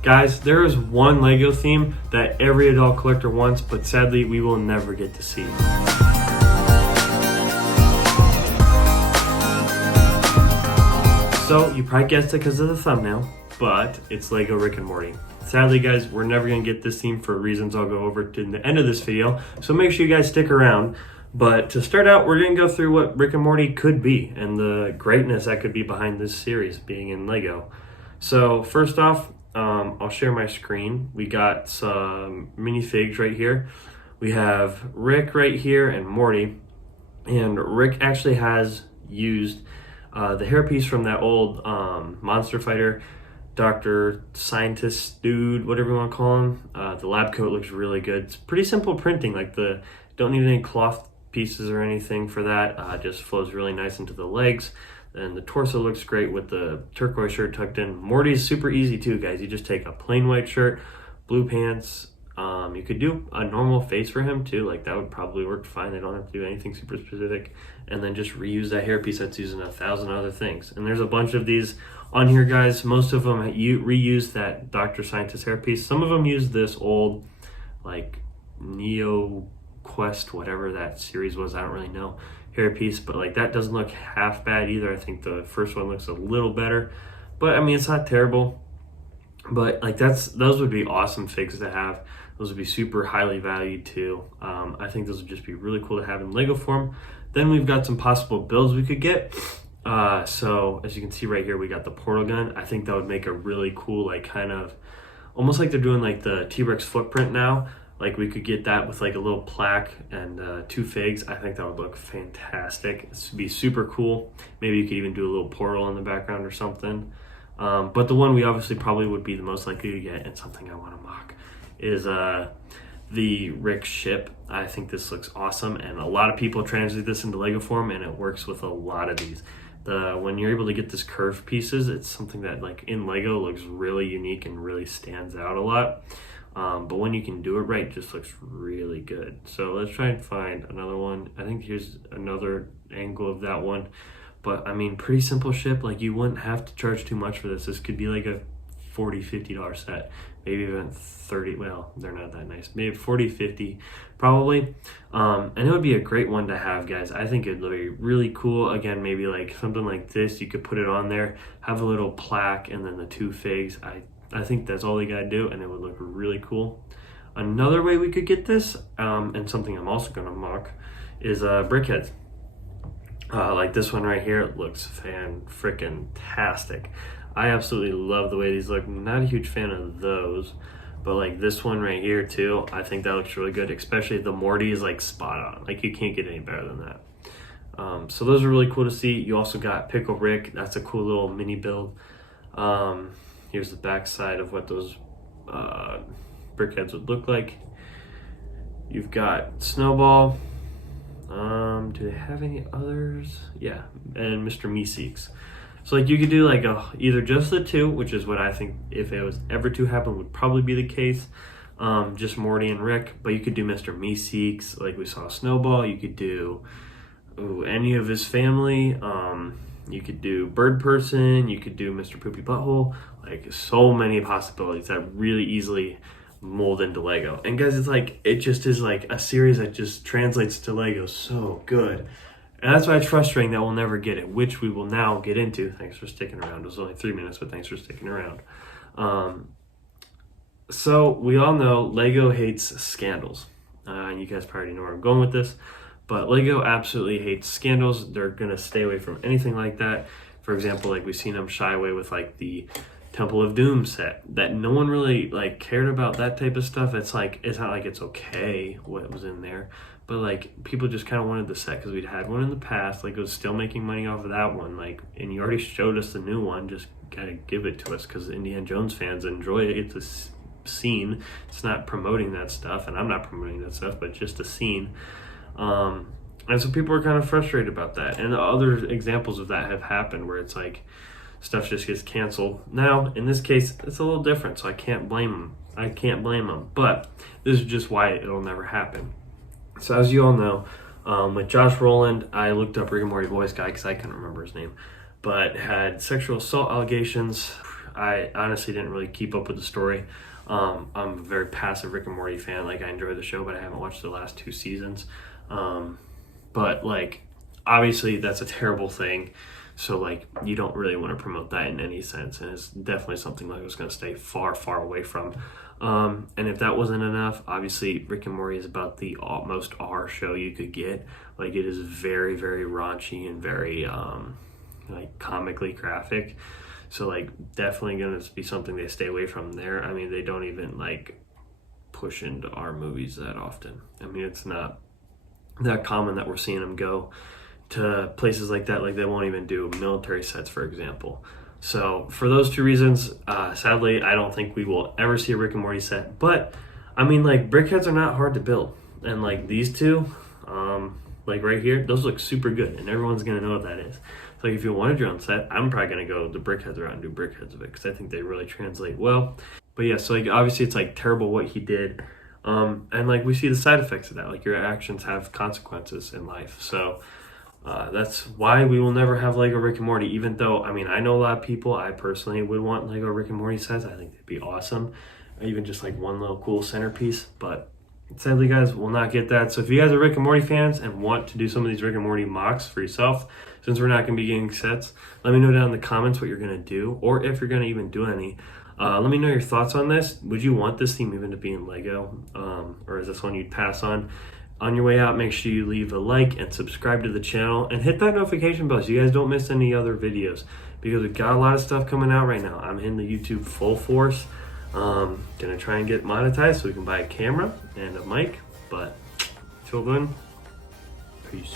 Guys, there is one Lego theme that every adult collector wants, but sadly we will never get to see. So, you probably guessed it because of the thumbnail, but it's Lego Rick and Morty. Sadly, guys, we're never going to get this theme for reasons I'll go over to the end of this video, so make sure you guys stick around. But to start out, we're going to go through what Rick and Morty could be and the greatness that could be behind this series being in Lego. So, first off, I'll share my screen. We got some minifigs right here. We have Rick right here and Morty. And Rick actually has used the hairpiece from that old monster fighter, Dr. Scientist dude, whatever you want to call him. The lab coat looks really good. It's pretty simple printing. Like don't need any cloth pieces or anything for that. Just flows really nice into the legs. And the torso looks great with the turquoise shirt tucked in. Morty's super easy too, guys. You just take a plain white shirt, blue pants. You could do a normal face for him too. Like that would probably work fine. They don't have to do anything super specific. And then just reuse that hairpiece that's used in 1,000 other things. And there's a bunch of these on here, guys. Most of them reuse that Dr. Scientist hairpiece. Some of them use this old like Neo Quest, whatever that series was. I don't really know. Hairpiece, but like that doesn't look half bad either. I think the first one looks a little better, but I mean it's not terrible. But like those would be awesome figs to have. Those would be super highly valued too. I think those would just be really cool to have in Lego form. Then we've got some possible builds we could get. So as you can see right here, we got the portal gun. I think that would make a really cool, like kind of almost like they're doing like the T-Rex footprint now. Like we could get that with like a little plaque and 2 figs. I think that would look fantastic. This would be super cool. Maybe you could even do a little portal in the background or something. But the one we obviously probably would be the most likely to get, and something I want to mock, is the Rick ship. I think this looks awesome, and a lot of people translate this into Lego form, and it works with a lot of these. When you're able to get this curved pieces, it's something that like in Lego looks really unique and really stands out a lot. But when you can do it right, it just looks really good. So let's try and find another one. I think here's another angle of that one. But I mean, pretty simple ship. Like you wouldn't have to charge too much for this. This could be like a $40, $50 set. Maybe even 30, well, they're not that nice. Maybe 40, 50, probably. And it would be a great one to have, guys. I think it'd be really cool. Again, maybe like something like this. You could put it on there, have a little plaque, and then the 2 figs. I think that's all they gotta do, and it would look really cool. Another way we could get this, and something I'm also gonna mock, is brickheads. Like this one right here, it looks fan-frickin-tastic. I absolutely love the way these look. Not a huge fan of those, but like this one right here too, I think that looks really good, especially the Morty is like spot on. Like you can't get any better than that. So those are really cool to see. You also got Pickle Rick. That's a cool little mini build. Here's the back side of what those brickheads would look like. You've got Snowball. Do they have any others? Yeah, and Mr. Meeseeks. So like you could do like either just the 2, which is what I think if it was ever to happen would probably be the case. Just Morty and Rick, but you could do Mr. Meeseeks, like we saw Snowball. You could do any of his family. You could do Bird Person, you could do Mr. Poopy Butthole, like so many possibilities that really easily mold into Lego. And guys, it's like, it just is like a series that just translates to Lego so good. And that's why it's frustrating that we'll never get it, which we will now get into. Thanks for sticking around. It was only 3 minutes, but thanks for sticking around. So we all know Lego hates scandals. And you guys probably know where I'm going with this. But Lego absolutely hates scandals. They're going to stay away from anything like that. For example, like we've seen them shy away with like the Temple of Doom set. That no one really like cared about that type of stuff. It's like, it's not like it's okay what was in there. But like people just kind of wanted the set because we'd had one in the past. Like it was still making money off of that one. Like, and you already showed us the new one. Just kind of give it to us because Indiana Jones fans enjoy it. It's a scene. It's not promoting that stuff. And I'm not promoting that stuff, but just a scene. And so people are kind of frustrated about that. And other examples of that have happened where it's like stuff just gets canceled. Now, in this case, it's a little different, so I can't blame them. But this is just why it'll never happen. So as you all know, with Josh Brolin, I looked up Rick and Morty voice guy because I couldn't remember his name, but had sexual assault allegations. I honestly didn't really keep up with the story. I'm a very passive Rick and Morty fan. Like, I enjoy the show, but I haven't watched the last 2 seasons. But like, obviously that's a terrible thing. So like, you don't really want to promote that in any sense, and it's definitely something like I was going to stay far, far away from. And if that wasn't enough, obviously Rick and Morty is about the most R show you could get. Like, it is very, very raunchy and very like comically graphic. So like, definitely going to be something they stay away from there. I mean, they don't even like push into R movies that often. I mean, it's not that common that we're seeing them go to places like that. Like, they won't even do military sets, for example. So for those 2 reasons, sadly, I don't think we will ever see a Rick and Morty set. But I mean, like, brickheads are not hard to build, and like these 2, like right here, those look super good, and everyone's gonna know what that is. So like, if you wanted your own set, I'm probably gonna go the brickheads route and do brickheads of it, because I think they really translate well. But yeah, so like, obviously it's like terrible what he did, and like, we see the side effects of that. Like, your actions have consequences in life. So that's why we will never have Lego Rick and Morty, even though, I mean, I know a lot of people, I personally would want Lego Rick and Morty sets. I think they'd be awesome. Even just like one little cool centerpiece. But sadly, guys, we'll not get that. So if you guys are Rick and Morty fans and want to do some of these Rick and Morty mocks for yourself, since we're not going to be getting sets, let me know down in the comments what you're going to do, or if you're going to even do any. Let me know your thoughts on this. Would you want this theme even to be in Lego? Or is this one you'd pass on? On your way out, make sure you leave a like and subscribe to the channel and hit that notification bell so you guys don't miss any other videos, because we've got a lot of stuff coming out right now. I'm in the YouTube full force. Gonna try and get monetized so we can buy a camera and a mic, but till then, peace.